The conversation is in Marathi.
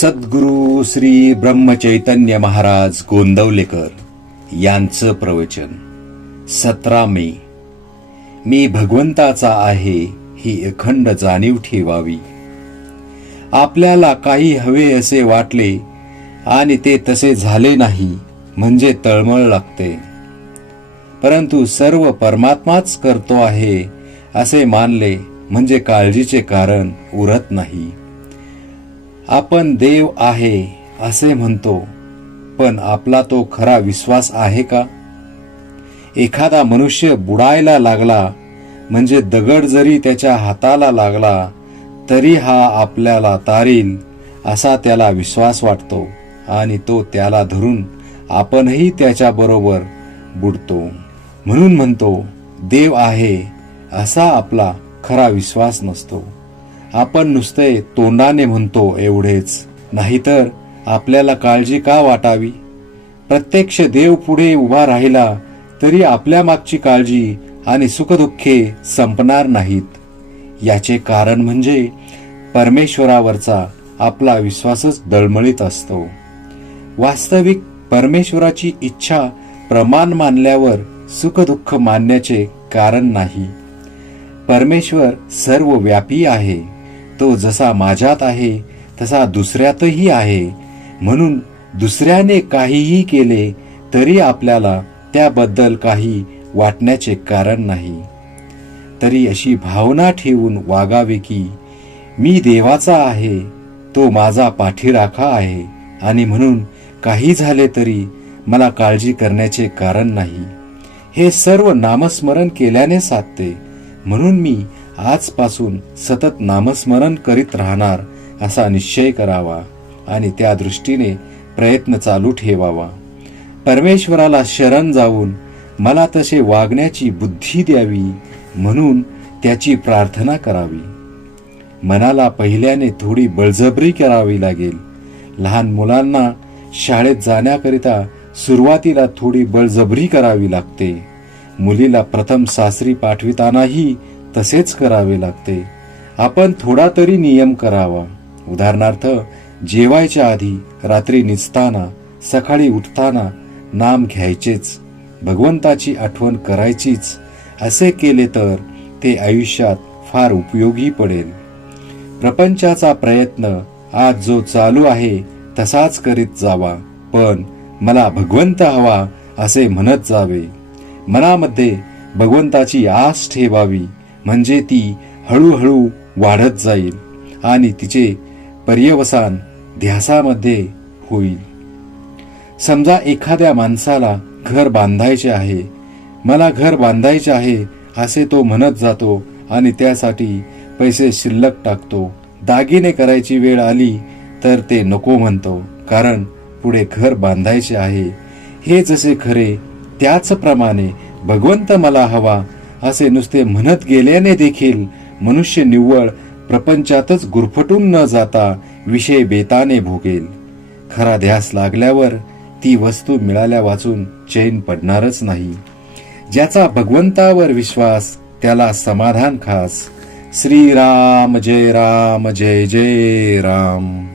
सद्गुरु श्री ब्रह्मचैतन्य महाराज गोंदवलेकर यांचं प्रवचन 17 मे. मी भगवंताचा आहे ही अखंड जाणीव ठेवावी. आपल्याला काही हवे असे वाटले आणि ते तसे झाले नाही म्हणजे तळमळ लागते. परंतु सर्व परमात्माच करतो आहे असे मानले म्हणजे काळजीचे कारण उरत नाही. आपण देव आहे असे म्हणतो, पण आपला तो खरा विश्वास आहे का? एखादा मनुष्य बुडायला लागला म्हणजे दगड जरी त्याच्या हाताला लागला तरी हा आपल्याला तारील असा त्याला विश्वास वाटतो आणि तो त्याला धरून आपणही त्याच्याबरोबर बुडतो. म्हणून म्हणतो देव आहे असा आपला खरा विश्वास नसतो. आपण नुसते तोंडाने म्हणतो एवढेच, नाहीतर आपल्याला काळजी का वाटावी? प्रत्यक्ष देव पुढे उभा राहिला तरी आपल्या मागची काळजी आणि सुखदुःखे संपणार नाहीत. याचे कारण म्हणजे परमेश्वरावरचा आपला विश्वासच डळमळीत असतो. वास्तविक परमेश्वराची इच्छा प्रमाण मानल्यावर सुखदुःख मानण्याचे कारण नाही. परमेश्वर सर्वव्यापी आहे. तो जसा माझ्यात आहे तसा दुसऱ्यातही आहे. म्हणून दुसऱ्याने काहीही केले तरी आपल्याला त्याबद्दल काही वाटण्याचे कारण नाही. तरी अशी भावना ठेवून वागावे की मी देवाचा आहे, तो माझा पाठीराखा आहे आणि म्हणून काही झाले तरी मला काळजी करण्याचे कारण नाही. हे सर्व नामस्मरण केल्याने साधते. म्हणून मी आजपासून सतत नामस्मरण करीत राहणार असा निश्चय करावा आणि त्या दृष्टीने प्रयत्न चालू ठेवावा. परमेश्वराला शरण जाऊन मला तसे वागण्याची बुद्धी द्यावी म्हणून त्याची प्रार्थना करावी. मनाला पहिल्याने थोडी बळजबरी करावी लागेल. लहान मुलांना शाळेत जाण्याकरिता सुरुवातीला थोडी बळजबरी करावी लागते. मुलीला प्रथम सासरी पाठवितानाही तसेच करावे लागते. आपण थोडा तरी नियम करावा. उदाहरणार्थ, जेवायच्या आधी, रात्री निजताना, सकाळी उठताना नाम घ्यायचेच, भगवंताची आठवण करायचीच. असे केले तर ते आयुष्यात फार उपयोगी पडेल. प्रपंचाचा प्रयत्न आज जो चालू आहे तसाच करीत जावा, पण मला भगवंत हवा असे म्हणत जावे. मनामध्ये भगवंताची आस ठेवावी म्हणजे ती हळूहळू वाढत जाईल आणि तिचे पर्यवसान ध्यासामध्ये होईल. समजा एखाद्या माणसाला घर बांधायचे आहे. मला घर बांधायचे आहे असे तो म्हणत जातो आणि त्यासाठी पैसे शिल्लक टाकतो. दागिने करायची वेळ आली तर ते नको म्हणतो, कारण पुढे घर बांधायचे आहे. हे जसे खरे त्याचप्रमाणे भगवंत मला हवा असे नुसते म्हणत गेल्याने देखील मनुष्य निव्वळ प्रपंचातच गुरफटून न जाता विषय बेताने भोगेल. खरा ध्यास लागल्यावर ती वस्तू मिळाल्या वाचून चैन पडणारच नाही. ज्याचा भगवंतावर विश्वास त्याला समाधान खास. श्रीराम जय राम जय जय राम.